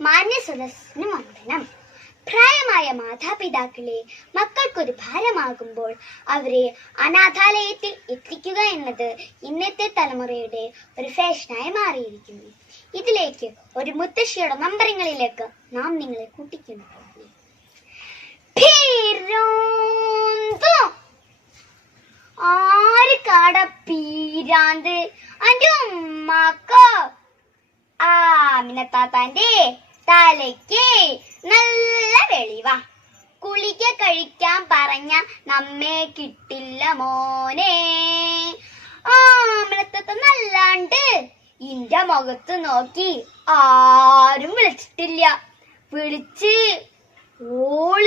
മാന്യ സദസ്സിന് വന്ദനം പ്രായമായ മാതാപിതാക്കളെ മക്കൾക്കൊരു ഭാരമാകുമ്പോൾ അവരെ അനാഥാലയത്തിൽ എത്തിക്കുക എന്നത് ഇന്നത്തെ തലമുറയുടെ ഒരു ഫാഷനായി മാറിയിരിക്കുന്നു. ഇതിലേക്ക് ഒരു മുത്തശ്ശിയുടെ നമ്പറിങ്ങളിലേക്ക് നാം നിങ്ങളെ കൂട്ടിക്കുന്നു. ആര് കട പീരാന്ത്? അന്റെ ഉമ്മാക്കോ? ആമിനത്താത്താന്റെ തലയ്ക്ക് നല്ല വെളിവാ. കുളിക കഴിക്കാൻ പറഞ്ഞ നമ്മെ കിട്ടില്ല മോനെ. ആമിനത്താത്ത നല്ലാണ്ട് ഇന്റെ മുഖത്ത് നോക്കി ആരും വിളിച്ചിട്ടില്ല. വിളിച്ച് ഓൾ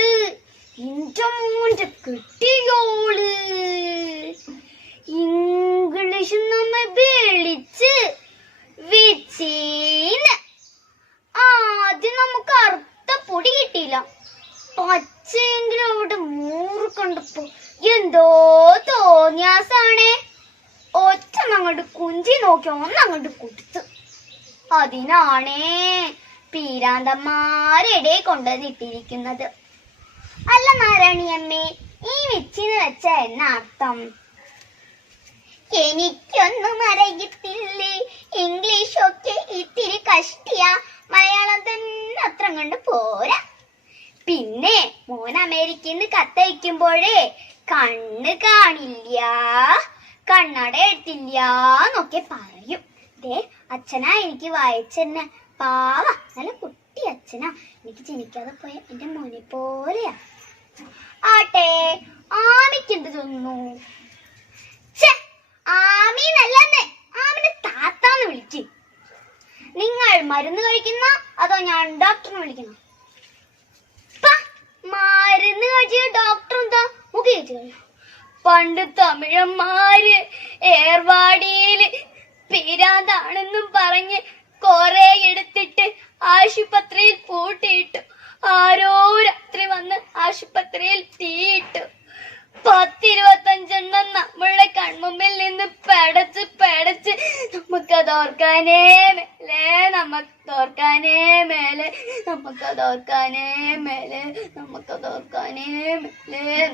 ഇന്റെ മോന്റെ കിട്ടിയോൾ ഇംഗ്ലീഷ് നമ്മെ വിളിച്ച് വിച്ചീന്ന് ആദ്യം നമുക്ക് അർത്ഥ പൊടി കിട്ടിയില്ല പച്ചയെങ്കിലും അവിടെ മൂറ് കണ്ടപ്പോ എന്തോ തോന്നിയാസാണേ. ഒറ്റ അങ്ങോട്ട് കുഞ്ചി നോക്കി ഒന്നങ്ങോട്ട് കൊടുത്തു അതിനാണേ പീരാന്തന്മാരെടെ കൊണ്ടുവന്നിട്ടിരിക്കുന്നത്. അല്ല നാരായണിയമ്മേ ഈ വെച്ചിന് വെച്ച എന്ന അർത്ഥം? എനിക്കൊന്നും അറിയത്തില്ലേ. ഇംഗ്ലീഷൊക്കെ ഇത്തിരി കഷ്ടിയാ. മലയാളം തന്നെ അത്ര കണ്ട് പോരാ പിന്നെ മോൻ അമേരിക്കന്ന് കത്തയക്കുമ്പോഴേ കണ്ണ് കാണില്ല കണ്ണട എടുത്തില്ല എന്നൊക്കെ പറയും. ദേ അച്ഛനാ എനിക്ക് വായിച്ചെന്നെ പാവ നല്ല കുട്ടി അച്ഛനാ. എനിക്ക് ജനിക്കാതെ പോയ എന്റെ മോനെ പോലെയാ. ആട്ടെ ആമിക്കെന്ത് തോന്നുന്നു? ആമി നല്ലെന്ന്. ആമിന്റെ താത്താന്ന് വിളിക്കും. നിങ്ങൾ മരുന്ന് കഴിക്കുന്ന അതോ ഞാൻ ഡോക്ടറിനെ വിളിക്കണം പ, മരുന്ന് കഴിച്ച ഡോക്ടർ എന്താ? മുഖി പണ്ട് തമിഴന്മാര് ഏർവാടിയിൽ പിരാന്താണെന്നും പറഞ്ഞ് കൊറേ എടുത്തിട്ട് ആശുപത്രിയിൽ പൂട്ടിയിട്ടു. ആരോ രാത്രി വന്ന് ആശുപത്രിയിൽ തീയിട്ടു. പത്തിരുപത്തഞ്ചെണ്ണം നമ്മളുടെ കൺമുമ്പിൽ നിന്ന് പെടച്ച് പെടച്ച് നമുക്കത് ഓർക്കാനേ നമുക്ക് തോർക്കാനേ മേലെ നമുക്ക് തോർക്കാനേ മേലെ നമുക്ക് തോർക്കാനേ മേലെ.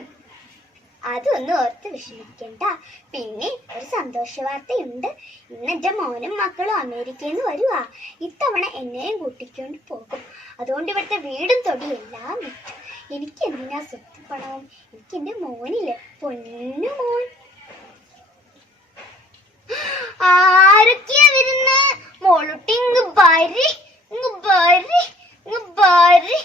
അതൊന്നും ഓർത്ത് വിഷമിക്കണ്ട. പിന്നെ ഒരു സന്തോഷ വാർത്തയുണ്ട് ഇന്ന് എന്റെ മോനും മക്കളും അമേരിക്കയിൽ നിന്ന് വരുവാ. ഇത്തവണ എന്നെയും കൂട്ടിക്കൊണ്ട് പോകും. അതുകൊണ്ട് ഇവിടുത്തെ വീടും തൊടി എല്ലാം വിറ്റു. എനിക്ക് എന്തിനാ സ്വത്ത് പണവും? എനിക്ക് എന്റെ മോനില്ലേ. പൊന്നു മോൻ. ആരൊക്കെയാ വരുന്ന്? മോളുട്ടി ഇങ്ങ് ബരി ഇങ്ങ് ബരി ഇങ്ങ് ബരി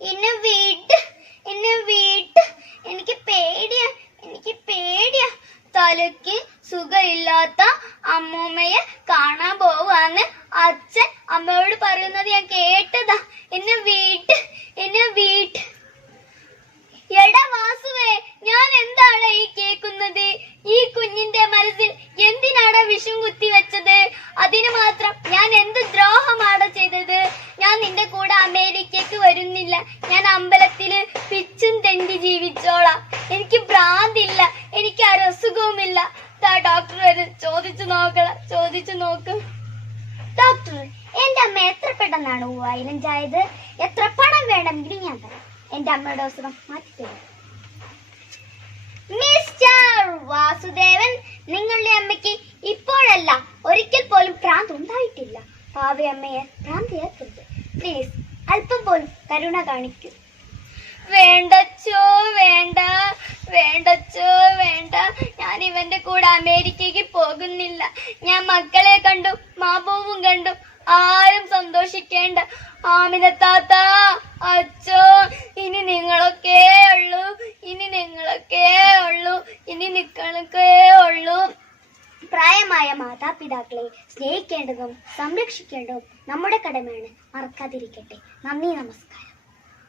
എന്നെ വീട്ട് എന്നെ വീട്ട്. എനിക്ക് പേടിയാ എനിക്ക് പേടിയാ. തലയ്ക്ക് സുഖമില്ലാത്ത അമ്മൂമ്മയെ കാണാൻ പോവാന്ന് അച്ഛൻ അമ്മയോട് പറയുന്നത് ഞാൻ കേട്ടതാ. എന്നെ പിച്ചും തെണ്ടി ജീവിച്ചോളാം. എനിക്ക് ഭ്രാന്തില്ല എനിക്ക് അരസുഖവുമില്ല രസുഖവുമില്ല ഡോക്ടർ വരെ ചോദിച്ചു നോക്കള ചോദിച്ചു നോക്ക്. ഡോക്ടർ എന്റെ അമ്മ എത്ര പെട്ടെന്നാണ് ആയത് എത്ര പണം വേണമെങ്കിലും ഞാൻ തരാം. എന്റെ അമ്മയുടെ അവസരം മാറ്റിത്തരും മിസ്റ്റർ വാസുദേവൻ നിങ്ങളുടെ അമ്മയ്ക്ക് ഇപ്പോഴല്ല ഒരിക്കൽ പോലും ഭ്രാന്ത് ഉണ്ടായിട്ടില്ല പാവയമ്മയെ ഭ്രാന്തിയാക്കരുത്. പ്ലീസ് അല്പം പോലും കരുണ കാണിക്കൂ. വേണ്ടച്ചോ വേണ്ട വേണ്ടച്ചോ വേണ്ട. ഞാൻ ഇവന്റെ കൂടെ അമേരിക്കയ്ക്ക് പോകുന്നില്ല. ഞാൻ മക്കളെ കണ്ടു മാബോവും കണ്ടു. ആരും സന്തോഷിക്കേണ്ട. ആമിനത്താത്ത അച്ചോ ഇനി നിങ്ങളൊക്കെ ഉള്ളൂ ഇനി നിങ്ങളൊക്കെ ഉള്ളൂ ഇനി നിങ്ങളൊക്കെ ഉള്ളൂ. പ്രായമായ മാതാപിതാക്കളെ സ്നേഹിക്കേണ്ടതും സംരക്ഷിക്കേണ്ടതും നമ്മുടെ കടമയാണ്. മറക്കാതിരിക്കട്ടെ. നന്ദി നമസ്കാരം.